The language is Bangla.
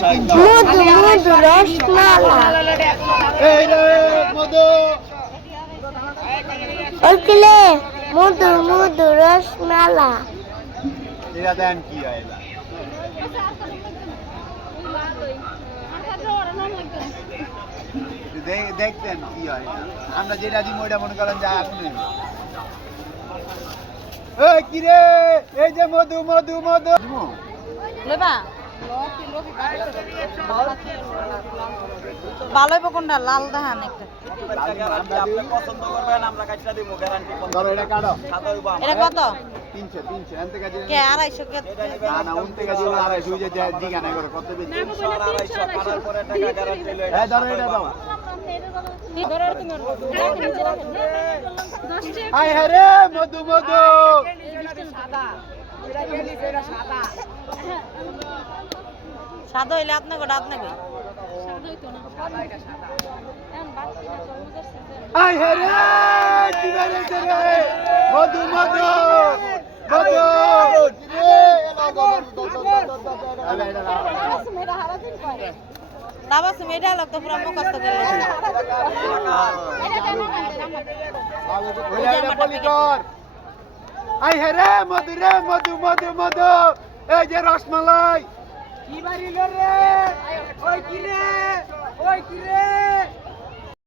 মধু মধু রসমালাই এই রে মধু ওইলে মধু মধু রসমালাই এরা দেন কি হয় এরা দেখতেন কি হয় এটা আমরা যেটা দিই ওইটা মনে করেন যা এখন এই কি রে এই যে মধু মধু মধু লেবা ভালোই কোনটা লাল দেখান একটা আপনি পছন্দ করবেন আমরা কাটটা দেব গ্যারান্টি ধরো এটা কাটো এটা কত 300 300 এনতে কাজে কে 250 কে না না উনতে কাজে 250 যে জিগা না করে কত বেশি 250 কাটার পরে টাকা গ্যারান্টি লই এই ধরো এটা দাও আয় রে মধু মধু সাদা হইলে আপনি গোটা আপনি কই আয় রে কি বেরেছে রে মধু মধু মধু দাবা সুমেডা লোক তো পুরো মুখস্থ করে আয় রে মধু মধু মধু এই যে রসমালাই কি বাড়ি রে ওই কি রে